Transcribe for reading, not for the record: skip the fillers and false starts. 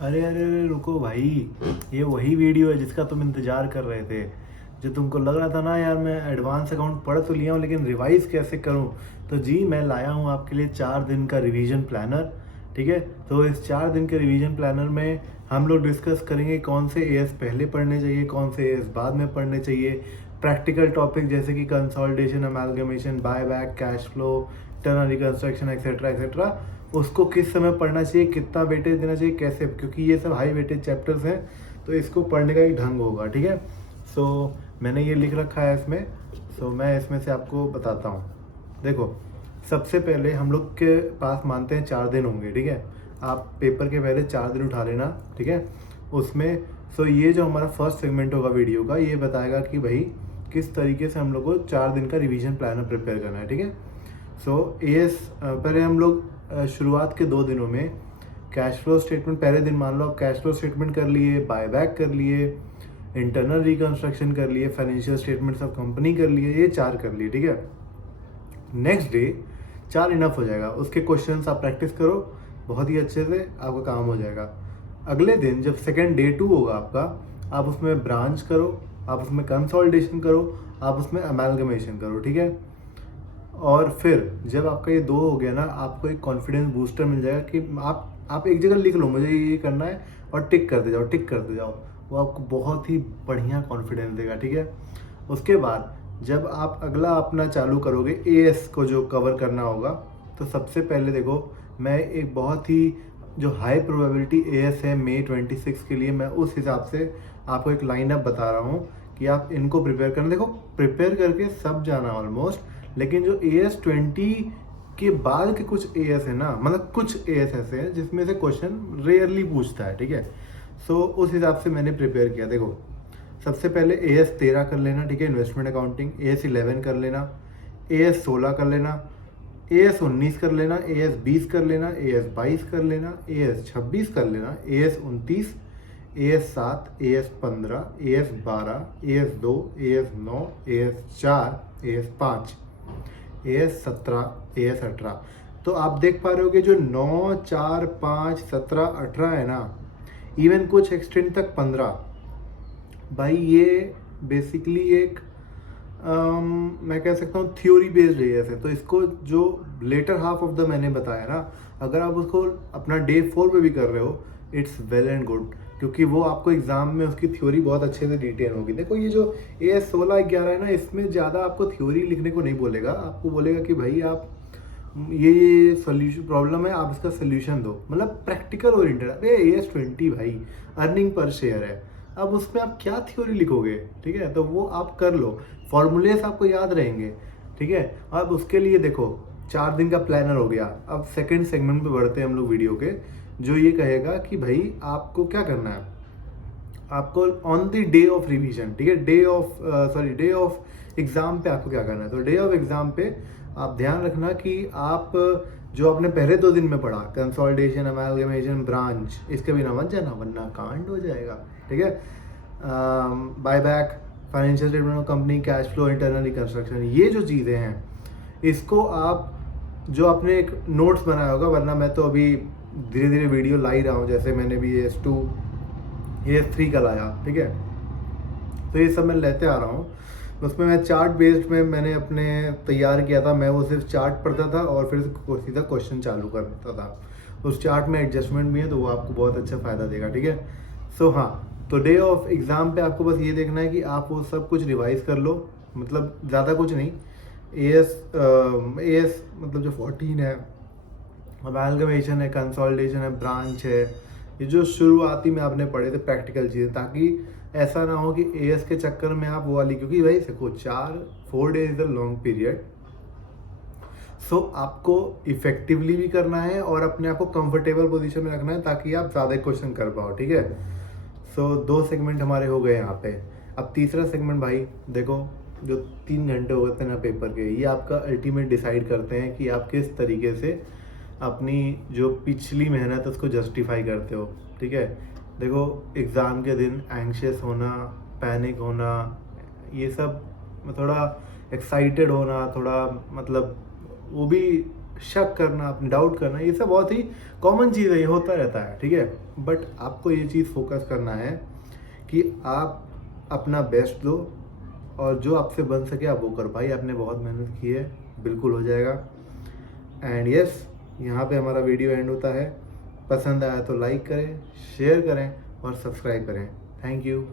अरे अरे अरे रुको भाई, ये वही वीडियो है जिसका तुम इंतज़ार कर रहे थे। जो तुमको लग रहा था ना यार, मैं एडवांस अकाउंट पढ़ तो लिया हूँ लेकिन रिवाइज़ कैसे करूँ। तो जी मैं लाया हूँ आपके लिए 4 दिन का रिवीजन प्लानर। ठीक है, तो इस 4 दिन के रिवीजन प्लानर में हम लोग डिस्कस करेंगे कौन से एएस पहले पढ़ने चाहिए, कौन से एएस बाद में पढ़ने चाहिए। प्रैक्टिकल टॉपिक जैसे कि consolidation, amalgamation, buy back, cash flow, Turner reconstruction etcetera etcetera, उसको किस समय पढ़ना चाहिए, कितना वेटेज देना चाहिए, कैसे, क्योंकि ये सब हाई वेटेज चैप्टर्स हैं तो इसको पढ़ने का एक ढंग होगा। ठीक है, सो मैंने ये लिख रखा है इसमें। सो मैं इसमें से आपको बताता हूँ। देखो, सबसे पहले हम लोग के पास मानते हैं 4 दिन होंगे। ठीक है, आप पेपर के पहले 4 दिन उठा लेना। ठीक है, उसमें सो ये जो हमारा फर्स्ट सेगमेंट होगा वीडियो का, ये बताएगा कि भाई किस तरीके से हम लोग को 4 दिन का रिवीजन प्लानर प्रिपेयर करना है। ठीक है, सो एएस पहले हम लोग शुरुआत के 2 दिनों में कैश फ्लो स्टेटमेंट, पहले दिन मान लो आप कैश फ्लो स्टेटमेंट कर लिए, बायबैक कर लिए, इंटरनल रिकंस्ट्रक्शन कर लिए, फाइनेंशियल स्टेटमेंट्स ऑफ कंपनी कर लिए, ये 4 कर लिए। ठीक है, नेक्स्ट डे 4 इनफ हो जाएगा। उसके क्वेश्चंस आप प्रैक्टिस करो बहुत ही अच्छे से, आपका काम हो जाएगा। अगले दिन जब सेकेंड डे 2 होगा आपका, आप उसमें ब्रांच करो, आप उसमें कंसोलिडेशन करो, आप उसमें अमेलगमेशन करो। ठीक है, और फिर जब आपका ये 2 हो गया ना, आपको एक कॉन्फिडेंस बूस्टर मिल जाएगा कि आप एक जगह लिख लो मुझे ये करना है और टिक करते जाओ, टिक करते जाओ। वो आपको बहुत ही बढ़िया कॉन्फिडेंस देगा। ठीक है, उसके बाद जब आप अगला अपना चालू करोगे एएस को जो कवर करना होगा, तो सबसे पहले देखो, मैं एक बहुत ही जो हाई प्रोबेबिलिटी एएस है मई 26 के लिए, मैं उस हिसाब से आपको एक लाइनअप बता रहा हूँ कि आप इनको प्रिपेयर करना। देखो, प्रिपेयर करके सब जाना ऑलमोस्ट, लेकिन जो AS20 के बाद के कुछ एएस है ना, मतलब कुछ एएस ऐसे हैं जिसमें से क्वेश्चन रेयरली पूछता है। ठीक है, सो उस हिसाब से मैंने प्रिपेयर किया। देखो, सबसे पहले AS13 कर लेना। ठीक है, इन्वेस्टमेंट अकाउंटिंग, AS11 कर लेना, AS16 कर लेना, AS19 कर लेना, AS20 कर लेना, AS22 कर लेना, AS26 कर लेना, AS29, AS7, AS15, AS12, AS2, AS9, AS4, AS5, AS17, AS18। तो आप देख पा रहे हो कि जो 9, 4, 5, 17, 18 है ना, इवन कुछ एक्सटेंड तक 15, भाई ये बेसिकली एक मैं कह सकता हूँ थ्योरी बेस्ड एएस है। तो इसको जो लेटर हाफ ऑफ द मैंने बताया ना, अगर आप उसको अपना डे 4 पे भी कर रहे हो, इट्स वेल एंड गुड, क्योंकि वो आपको एग्जाम में उसकी थ्योरी बहुत अच्छे से डिटेल होगी। देखो, ये जो AS16-11 है ना, इसमें ज़्यादा आपको थ्योरी लिखने को नहीं बोलेगा, आपको बोलेगा कि भाई आप ये सोल्यूशन प्रॉब्लम है, आप इसका सोल्यूशन दो, मतलब प्रैक्टिकल ओरिएंटेड। अरे AS20 भाई अर्निंग पर शेयर है, अब उसमें आप क्या थ्योरी लिखोगे। ठीक है, तो वो आप कर लो, फॉर्मूलेस आपको याद रहेंगे। ठीक है, अब उसके लिए देखो 4 दिन का प्लानर हो गया। अब सेकंड सेगमेंट पे बढ़ते हैं हम लोग वीडियो के, जो ये कहेगा कि भाई आपको क्या करना है। आपको on the day of revision, ठीक है, डे ऑफ एग्जाम पे आपको क्या करना है। तो डे ऑफ एग्जाम पे आप ध्यान रखना कि आप जो आपने पहले 2 दिन में पढ़ा, कंसोलिडेशन, अमेलगमेशन, ब्रांच, इसके बिना मत जाना वरना कांड हो जाएगा। ठीक है, buyback, financial statement of company, cash flow, internal reconstruction, ये जो चीज़ें हैं इसको आप जो आपने एक नोट्स बनाया होगा, वरना मैं तो अभी धीरे धीरे वीडियो ला ही रहा हूँ। जैसे मैंने भी AS2, AS3 का लाया। ठीक है, तो ये सब मैं लेते आ रहा हूँ। उसमें मैं चार्ट बेस्ड में मैंने अपने तैयार किया था, मैं वो सिर्फ चार्ट पढ़ता था और फिर सीधा क्वेश्चन चालू करता था। उस चार्ट में एडजस्टमेंट भी है, तो वो आपको बहुत अच्छा फ़ायदा देगा। ठीक है, सो हाँ, तो डे ऑफ एग्ज़ाम पे आपको बस ये देखना है कि आप वो सब कुछ रिवाइज कर लो, मतलब ज़्यादा कुछ नहीं। एएस मतलब जो 14 है, अमेलगमेशन है, कंसोलिडेशन है, ब्रांच है, ये जो शुरुआती में आपने पढ़े थे प्रैक्टिकल चीज़ें, ताकि ऐसा ना हो कि एएस के चक्कर में आप वो वाली, क्योंकि भाई देखो 4 days is a long period. So आपको इफेक्टिवली भी करना है और अपने आप को कंफर्टेबल पोजीशन में रखना है ताकि आप ज़्यादा क्वेश्चन कर पाओ। ठीक है, सो 2 सेगमेंट हमारे हो गए यहाँ पे। अब तीसरा सेगमेंट भाई देखो, जो 3 घंटे हो गए थे ना पेपर के, ये आपका अल्टीमेट डिसाइड करते हैं कि आप किस तरीके से अपनी जो पिछली मेहनत है उसको जस्टिफाई करते हो। ठीक है, देखो एग्ज़ाम के दिन एंग्शियस होना, पैनिक होना, ये सब, थोड़ा एक्साइटेड होना, थोड़ा मतलब वो भी शक करना, अपने डाउट करना, ये सब बहुत ही कॉमन चीज़ है, ये होता रहता है। ठीक है, बट आपको ये चीज़ फोकस करना है कि आप अपना बेस्ट दो और जो आपसे बन सके आप वो करो। भाई आपने बहुत मेहनत की है, बिल्कुल हो जाएगा। एंड यस, यहाँ पे हमारा वीडियो एंड होता है। पसंद आया तो लाइक करें, शेयर करें और सब्सक्राइब करें। Thank you.